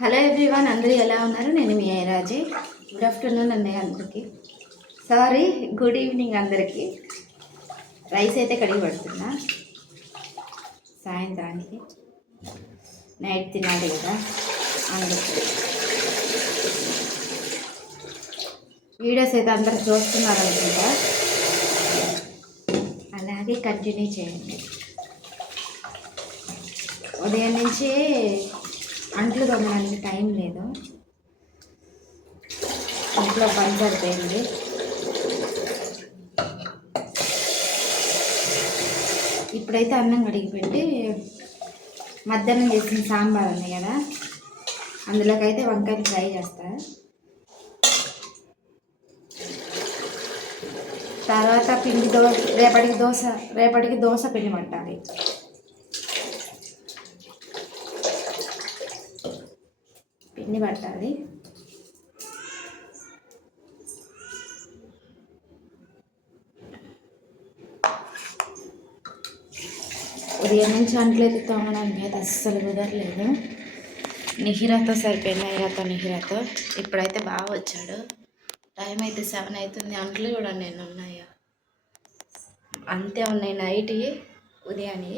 Hello everyone, అందరూ ఎలా ఉన్నారు? నేను మీ ఐరాజీ. గుడ్ ఆఫ్టర్నూన్ అండి అందరికీ. సారీ, గుడ్ ఈవినింగ్ అందరికీ. రైస్ అయితే కడిగి పడుతున్నా సాయంత్రానికి. నైట్ తినాలి కదా, అందుకు. వీడియోస్ అయితే అందరూ చూస్తున్నారు అనుకుంటా, అలాగే కంటిన్యూ చేయండి. ఉదయం నుంచి అంట్లు తోమడానికి టైం లేదు, ఇంట్లో పని సరిపోయింది. ఇప్పుడైతే అన్నం కడిగి పెట్టి మధ్యాహ్నం చేసిన సాంబార్ ఉంది కదా, అందులోకి అయితే వంకాయలు ఫ్రై చేస్తా. తర్వాత రేపటికి దోశ పిండి పట్టాలి. పిండి పట్టాలి. ఉదయం నుంచి అంట్లు అయితే తోమడానికి అయితే అస్సలు కుదరలేదు. నిహిరాతో సరిపోయింది, నిహిరాతో. ఇప్పుడైతే బాగా వచ్చాడు. టైం అయితే 7 అవుతుంది. అంట్లు కూడా నేను ఉన్నాయా అంతే ఉన్నాయి, నైట్ ఉదయాన్ని.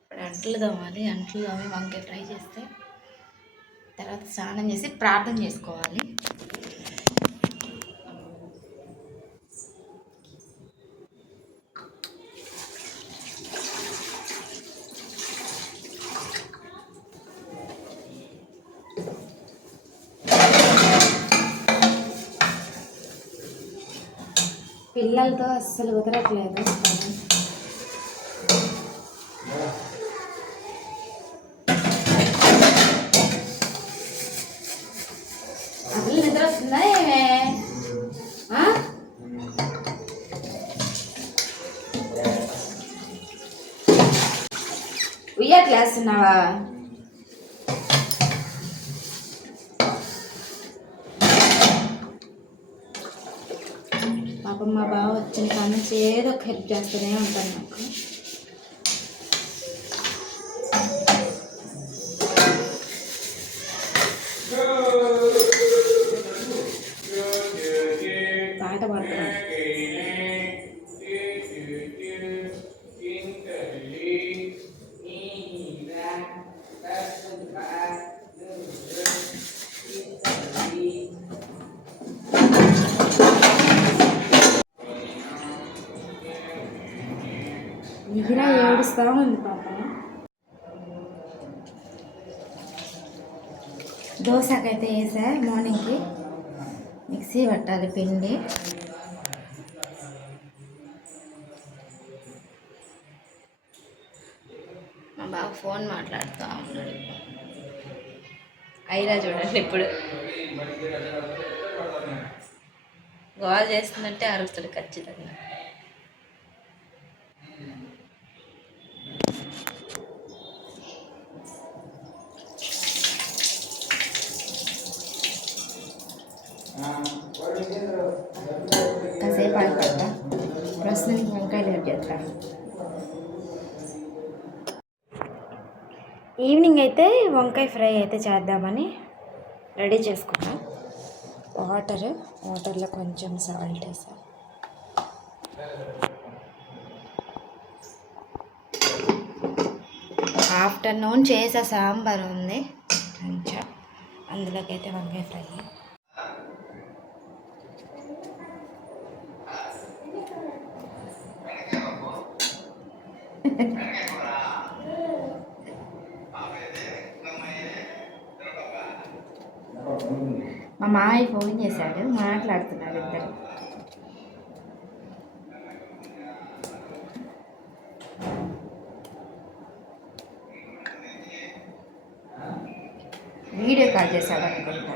ఇప్పుడు అంట్లు తోమాలి. అంట్లు తోమి వంకాయ ఫ్రై చేస్తే తర్వాత స్నానం చేసి ప్రార్థన చేసుకోవాలి. పిల్లలతో అస్సలు కుదరట్లేదు. అసలు నిద్ర వస్తుందా ఏమే? ఉయ్యట్లేస్తున్నావా? పాపం మా బావ వచ్చిన కాడ నుంచి ఏదో ఒక హెల్ప్ చేస్తూనే ఉంటాను నాకు. పాట పాడుతున్నాను. నిహిరా ఏడుస్తా ఉంది పాపం. దోశకైతే వేసా మార్నింగ్కి. మిక్సీ పట్టాలి పిండి. మా బాబు ఫోన్ మాట్లాడుతూ ఉన్నాడు. ఐరా చూడండి, ఇప్పుడు గోల్ చేస్తుందంటే అరుస్తాడు ఖచ్చితంగా. కాసేపు ఆగిపోతా, ప్రస్తుతానికి వంకాయలు కట్ చేస్తాను. ఈవినింగ్ అయితే వంకాయ ఫ్రై అయితే చేద్దామని రెడీ చేసుకున్నాం. వాటర్లో కొంచెం సాల్ట్ వేసా. ఆఫ్టర్నూన్ చేసే సాంబార్ ఉంది కొంచెం, అందులోకి అయితే వంకాయ ఫ్రై. మా మామయ్య ఫోన్ చేశాడు, మాట్లాడుతున్నారు ఇద్దరు. వీడియో కాల్ చేశాడు అనుకుంటా.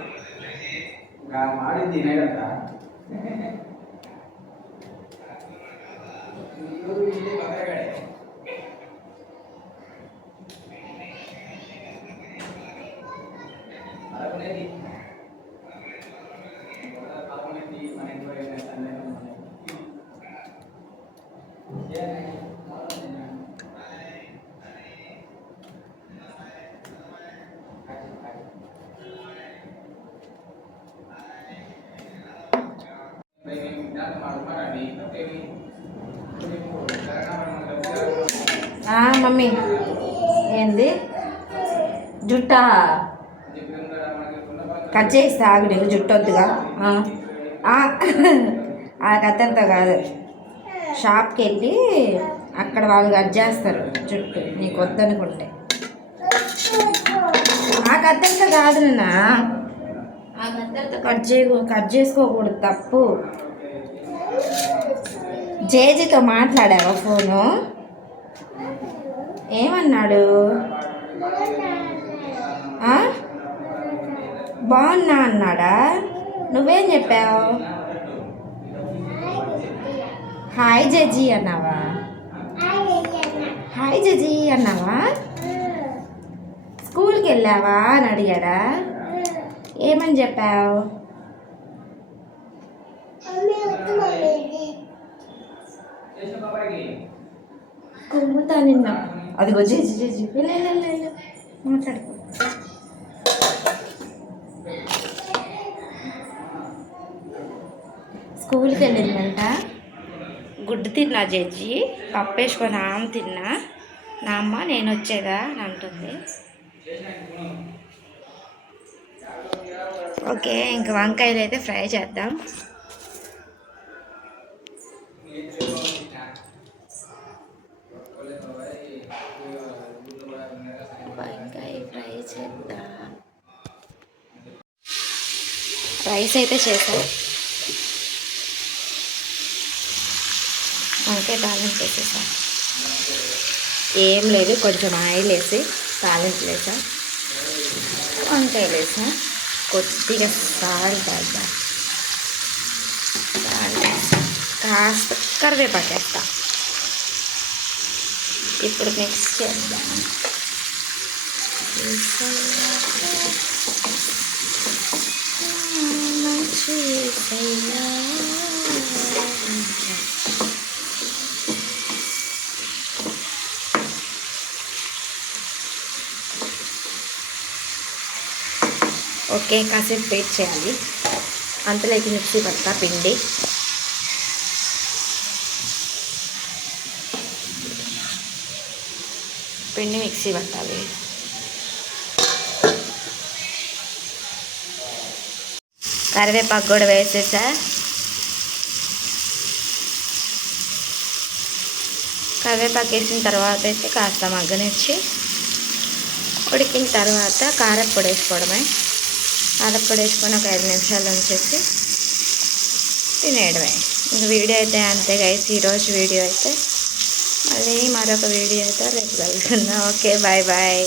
మమ్మీ ఏంది జుట్టా కట్ చేస్తే ఆగు నీకు జుట్టు వద్దుగా ఆ కత్తెరతో కాదు షాప్కి వెళ్ళి అక్కడ వాళ్ళు కట్ చేస్తారు జుట్టు నీకు వద్దనుకుంటే ఆ కత్తెరతో కాదు నాన్న ఆ కత్తెరతో కట్ చేసుకోకూడదు తప్పు జేజీతో మాట్లాడావా ఫోను ఏమన్నాడు బాగున్నా అన్నాడా నువ్వేం చెప్పావు హాయ్ జజీ అన్నావా హాయ్ జజీ అన్నావా స్కూల్కి వెళ్ళావా అని అడిగాడా ఏమని చెప్పావు కుమ్ముతా నిన్న అదిగో జేజీ జేజీ మాట్లాడుకో స్కూల్కి వెళ్ళిందంట గుడ్డు తిన్నా జడ్జి పప్పు వేసుకొని ఆమె తిన్నా నా అమ్మ నేను వచ్చేదా అని అంటుంది ఓకే ఇంక వంకాయలు అయితే ఫ్రై చేద్దాం వంకాయ ఫ్రై చేద్దాం రైస్ అయితే చేద్దాం వంకాయ తాలింపు వేసేసా ఏం లేదు కొంచెం ఆయిల్ వేసి తాలింపు వేసా వంకాయలు వేసా కొద్దిగా సాల్ట్ వేద్దాం కాస్త కరివేపాకు వేస్తా ఇప్పుడు మిక్స్ చేద్దాం ఓకే కాసేపు వెయిట్ చేయాలి అంతలోకి మిక్సీ పడతా పిండి మిక్సీ పట్టాలి కరివేపాకు కూడా వేసేసా కరివేపాకు వేసిన తర్వాత అయితే కాస్త మగ్గనిచ్చి ఉడికిన తర్వాత కారప్పొడి వేసుకోవడమే కారప్పొడి వేసుకొని ఒక 5 నిమిషాలు ఉంచేసి తినేయడమే ఇంక వీడియో అయితే అంతే గైస్ ఈరోజు వీడియో అయితే మళ్ళీ మరొక వీడియోతో రేపు కలుగుతున్నాం ఓకే బాయ్ బాయ్